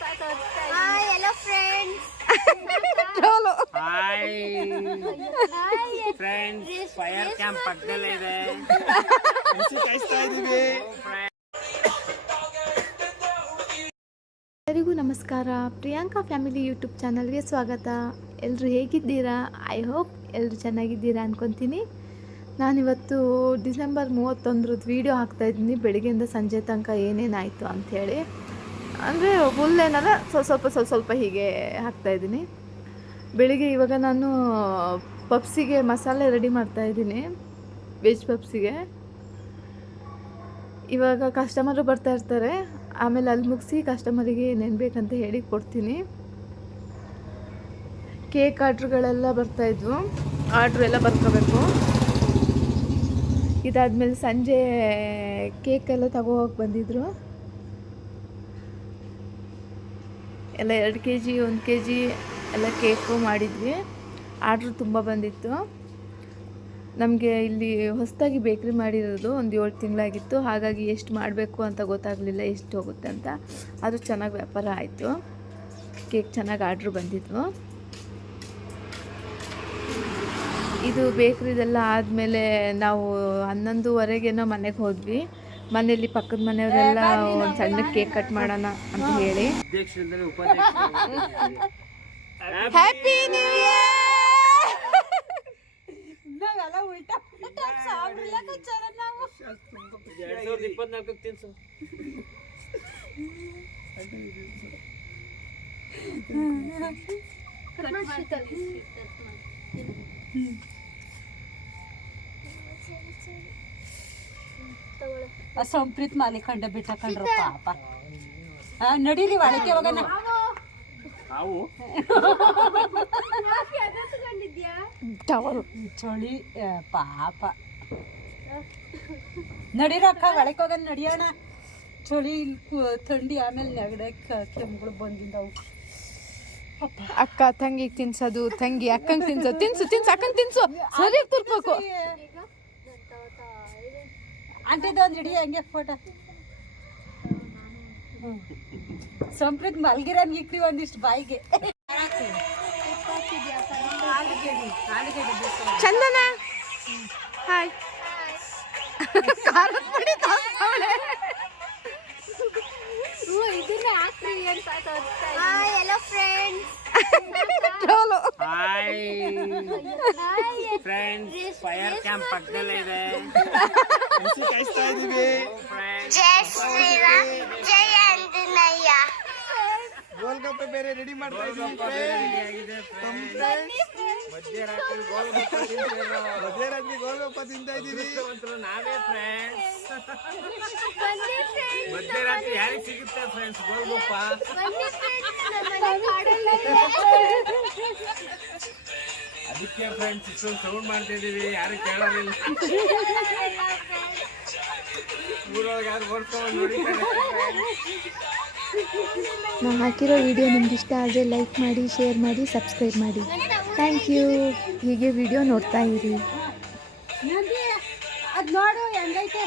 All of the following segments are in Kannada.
Hi hello friends. ಚಲೋ ಹಾಯ್ ಫ್ರೆಂಡ್ಸ್, ಫೈರ್ ಕ್ಯಾಂಪ್ ಪಕ್ಕದಲ್ಲೇ ಇದೆ. ಕಾಯಿಸ್ತಾ ಇದೀವಿ. ಎಲ್ಲರಿಗೂ ನಮಸ್ಕಾರ. ಪ್ರಿಯಾಂಕಾ ಫ್ಯಾಮಿಲಿ ಯೂಟ್ಯೂಬ್ ಚಾನಲ್ಗೆ ಸ್ವಾಗತ. ಎಲ್ಲರೂ ಹೇಗಿದ್ದೀರಾ? ಐ ಹೋಪ್ ಎಲ್ಲರೂ ಚೆನ್ನಾಗಿದ್ದೀರಾ ಅನ್ಕೊತೀನಿ. ನಾನಿವತ್ತು ಡಿಸೆಂಬರ್ 31 ವೀಡಿಯೋ ಹಾಕ್ತಾಯಿದ್ದೀನಿ, ಬೆಳಗ್ಗೆಯಿಂದ ಸಂಜೆ ತನಕ ಏನೇನಾಯಿತು ಅಂಥೇಳಿ. ಅಂದರೆ ಫುಲ್ ಏನಲ್ಲ, ಸ್ವಲ್ಪ ಹೀಗೆ ಹಾಕ್ತಾಯಿದ್ದೀನಿ. ಬೆಳಿಗ್ಗೆ ಇವಾಗ ನಾನು ಪಪ್ಸಿಗೆ ಮಸಾಲೆ ರೆಡಿ ಮಾಡ್ತಾಯಿದ್ದೀನಿ, ವೆಜ್ ಪಪ್ಸಿಗೆ. ಇವಾಗ ಕಸ್ಟಮರು ಬರ್ತಾ ಇರ್ತಾರೆ, ಆಮೇಲೆ ಅಲ್ಲಿ ಮುಗಿಸಿ ಕಸ್ಟಮರಿಗೆ ಏನೇನು ಬೇಕಂತ ಹೇಳಿ ಕೊಡ್ತೀನಿ. ಕೇಕ್ ಆರ್ಡ್ರುಗಳೆಲ್ಲ ಬರ್ತಾಯಿದ್ವು, ಆರ್ಡ್ರು ಎಲ್ಲ ಬರ್ಕೋಬೇಕು. ಇದಾದಮೇಲೆ ಸಂಜೆ ಕೇಕೆಲ್ಲ ತಗೋಹೋಗಿ ಬಂದಿದ್ದರು. ಎಲ್ಲ 2 kg 1 kg ಎಲ್ಲ ಕೇಕು ಮಾಡಿದ್ವಿ. ಆರ್ಡ್ರು ತುಂಬ ಬಂದಿತ್ತು. ನಮಗೆ ಇಲ್ಲಿ ಹೊಸದಾಗಿ ಬೇಕ್ರಿ ಮಾಡಿರೋದು ಒಂದು 7 ತಿಂಗಳಾಗಿತ್ತು. ಹಾಗಾಗಿ ಎಷ್ಟು ಮಾಡಬೇಕು ಅಂತ ಗೊತ್ತಾಗಲಿಲ್ಲ, ಎಷ್ಟು ಹೋಗುತ್ತೆ ಅಂತ. ಅದು ಚೆನ್ನಾಗಿ ವ್ಯಾಪಾರ ಆಯಿತು. ಕೇಕ್ ಚೆನ್ನಾಗಿ ಆರ್ಡ್ರು ಬಂದಿದ್ವು. ಇದು ಬೇಕ್ರಿದೆಲ್ಲ ಆದಮೇಲೆ ನಾವು 11:30 ಮನೆಗೆ ಹೋದ್ವಿ. ಮನೆಯಲ್ಲಿ ಪಕ್ಕದ ಮನೆಯವರೆಲ್ಲ ಒಂದು ಸಣ್ಣ ಕೇಕ್ ಕಟ್ ಮಾಡೋಣ ಅಂತ ಹೇಳಿ. Happy new year. ಸಂಪ್ರೀತ್ ಮಾಲಿಕಂಡ ಬಿಟ್ಟಕೊಂಡ್ರ ಪಾಪ. ನಡೀರಿ ಒಳಗೆ ಹೋಗೋಣ. ಚಳಿ ಪಾಪ. ನಡೀರಕ್ಕ ಒಳಗೆ ಹೋಗೋಣ, ನಡಿಯೋಣ. ಚಳಿ ಥಂಡಿ, ಆಮೇಲೆ ನೆಗಡೆ ಕೆಮ್ಮುಗಳು ಬಂದಿಂದವು. ಅಕ್ಕ ತಂಗಿಗೆ ತಿನ್ಸೋದು, ತಂಗಿ ಅಕ್ಕಂಗೆ ತಿನ್ಸೋದು. ತಿನ್ಸು ಅಕ್ಕಂಗೆ ತಿನ್ಸು, ಸರಿಯಾಗಿ ತುರ್ಬೇಕು. ಅಂಟದ ಒಂದು ಹಿಡಿ ಹಂಗೆ ಫೋಟೋ. ಸಂಪ್ರೀತ್ ಮಲ್ಗಿರೋನ್ ಇಕ್ರಿ ಒಂದಿಷ್ಟು ಬಾಯಿಗೆ. ಚಂದನ ಹಾಯ್. ಖಾರದ ಪುಡಿ ತೋರಿಸ್ತಾಳೆ. Hi hello friends. ಚಲೋ ಹಾಯ್ ಫ್ರೆಂಡ್ಸ್, ಫೈರ್ ಕ್ಯಾಂಪ್ ಪಕ್ಕದಲ್ಲೇ ಇದೆ. ಕಾಯಿಸ್ತಾ ಇದೀವಿ. ಜೈ ಶ್ರೀರಾಮ್, ಜೈ ಆಂಜನೇಯ. ಗೋಲ್ಗಪ್ಪೆ ಬೇರೆ ರೆಡಿ ಮಾಡ್ತಾ ಇದೀವಿ. ಮಧ್ಯರಾತ್ರಿ ಗೋಲ್ಗಪ್ಪ ತಿಂತಾ ಇದೀವಿ. ನಾವೇ ಫ್ರೆಂಡ್ಸ್. ಮಧ್ಯರಾತ್ರಿ ಯಾರಿಗೆ ಸಿಗುತ್ತೆ ಫ್ರೆಂಡ್ಸ್ ಗೋಲ್ಗಪ್ಪ? ಅದಕ್ಕೆ ಫ್ರೆಂಡ್ಸ್ ಇಷ್ಟೊಂದು ಸೌಂಡ್ ಮಾಡ್ತಾ ಇದೀವಿ, ಯಾರು ಕೇಳೋದಿಲ್ಲ. ಊರೊಳಗೆ ಯಾರು ಓಡ್ಕೊಂಡು ನೋಡಿದ್ದಾರೆ. ನಾನು ಹಾಕಿರೋ ವಿಡಿಯೋ ನಿಮ್ಗೆ ಇಷ್ಟ ಆದರೆ ಲೈಕ್ ಮಾಡಿ, ಶೇರ್ ಮಾಡಿ, ಸಬ್ಸ್ಕ್ರೈಬ್ ಮಾಡಿ. Thank you. ಹೀಗೆ ವಿಡಿಯೋ ನೋಡ್ತಾ ಇರಿ. ಅದ್ ನೋಡು ಹೆಂಗೈತೆ.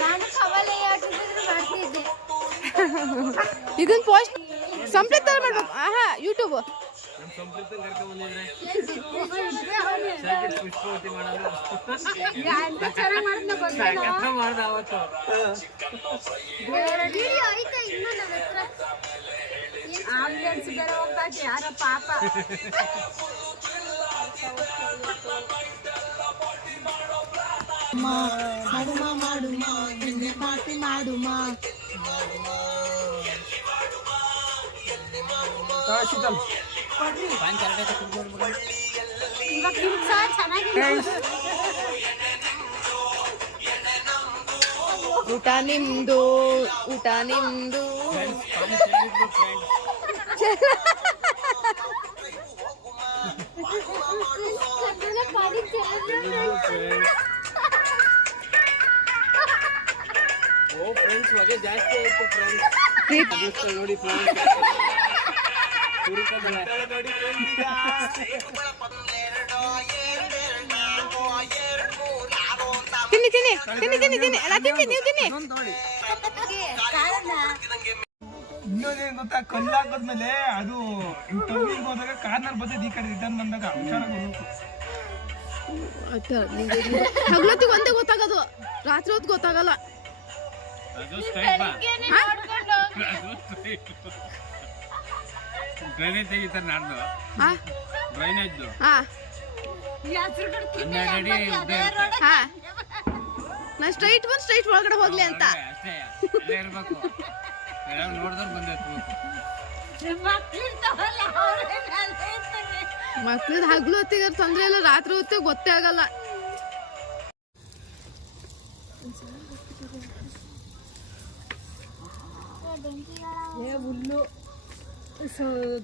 ನಾನು ಕವಲೆ ಮಾಡ್ತಿದ್ದೆ. ಇದನ್ನ ಪೋಸ್ಟ್ ಸಂಪ್ರೀತ್ ತರ ಮಾಡ್ಬೇಕು. ಆಹಾ ಯೂಟ್ಯೂಬ್ ನಮ್ಮ ಸಂಪ್ರೀತ್ ಕರ್ಕೊಂಡು ಬಂದಿದ್ರೆ ಪುಷ್ಪವತಿ ಮಾಡೋದು ಮಾಡ್ದ ಅವತ್ತು. ವಿಡಿಯೋ ಐತೆ ಇನ್ನು ನನ್ನ ಹತ್ರ. ಆಂಬುಲೆನ್ಸ್ ಬೇರೆ ಹೋಗ್ತಾ ಯಾರ ಪಾಪ. ಮಾಡುಮ ಎಣ್ಣೆ ಪಾರ್ಟಿ ಮಾಡುಮ. ಊಟ ನಿಮ್ದು, ಊಟ ನಿಮ್ದು. ಓ ಫ್ರೆಂಡ್ಸ್, ಹೊಗೆ ಜಾಸ್ತಿ ಆಯ್ತು ಫ್ರೆಂಡ್ಸ್. ನೋಡಿ ಫ್ರೆಂಡ್ಸ್, ತಿನ್ನಿ ತಿನ್ನಿ ತಿನ್ನಿ ತಿನ್ನಿ ತಿನ್ನಿ ಎಲ್ಲ ತಿನ್ನಿ ನೀವು ತಿನ್ನಿ. ಇನ್ನೊಂದೇನು ಗೊತ್ತಾ, ಕಲ್ಲು ಹಾಕೋದ್ಮೇಲೆ ಅದು ಟರ್ನಿಂಗ್ ಹೋದಾಗ ಕಾರ್ನರ್ ಬರ್ತದೆ, ಈ ಕಡೆ ರಿಟರ್ನ್ ಬಂದಾಗ ಹುಷಾರಾಗಿ ಹೋಗ್ಬೇಕು. ಹಗಲೊತ್ತಿಗೆ ಒಂದೇ ಗೊತ್ತಾಗೋದು, ರಾತ್ರಿ ಹೊತ್ತು ಗೊತ್ತಾಗಲ್ಲ. ಡ್ರೈನೇಜ್ ತೆಗಿತಾರೆ ನಾಡ್ದು, ಡ್ರೈನೇಜ್ ನಾ ಸ್ಟ್ರೈಟ್ ಬಂದು ಸ್ಟ್ರೈಟ್ ಒಳಗಡೆ ಹೋಗ್ಲಿ ಅಂತ ಅಷ್ಟೇ, ಅಲ್ಲೇ ಇರ್ಬೇಕು. ನೋಡಿದ್ರೆ ಬಂದು ಮಕ್ಳದ್ ಹಗ್ಲು ಹೊತ್ತಿಗೆ ತೊಂದ್ರೆ ಇಲ್ಲ, ರಾತ್ರಿ ಹೊತ್ತಿಗೆ ಗೊತ್ತೇ ಆಗಲ್ಲ. ಹುಲ್ಲು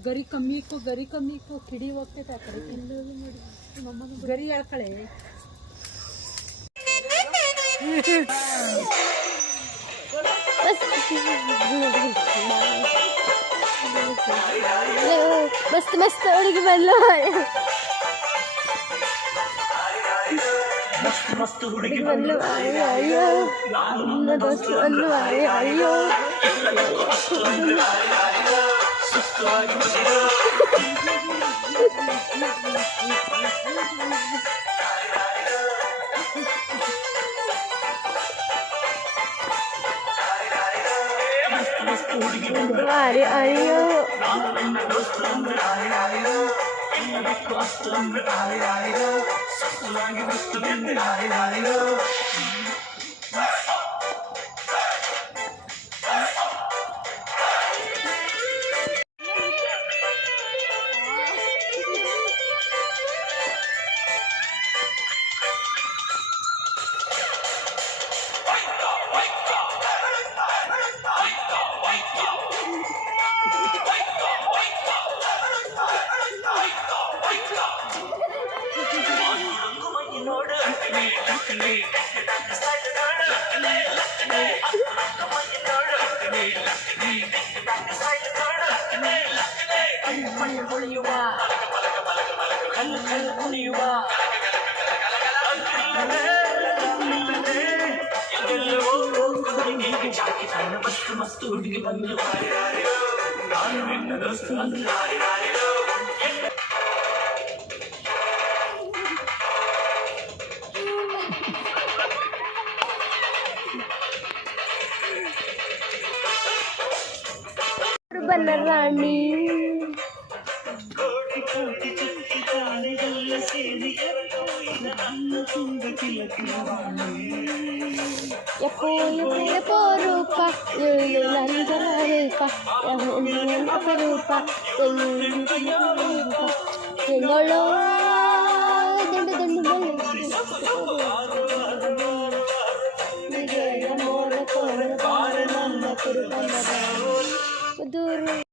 ಗರಿ ಕಮ್ಮಿ ಇಕ್ಕು ಕಿಡಿ ಹೋಗ್ತೈತೆ ಆ ಕಡೆ. ಗರಿ ಹೇಳ್ಕಳೆ ಮಸ್ತ್ ಮಸ್ತ್ ಅಡುಗೆ ಬರಲು ಅಯ್ಯೋ ನನ್ನ ದೋಸ್ತು ಅಲ್ಲು ಅಯ್ಯೋ ಅಯ್ಯೋ ಬನರಾಣಿ ಯಪ್ಪೋ ರೂಪ ನಂದನ ರೂಪ ಅಪರೂಪ ಹೆಂಗಳೋ ದಂಡು ದಂಡು ಮೋಡ ದೂರ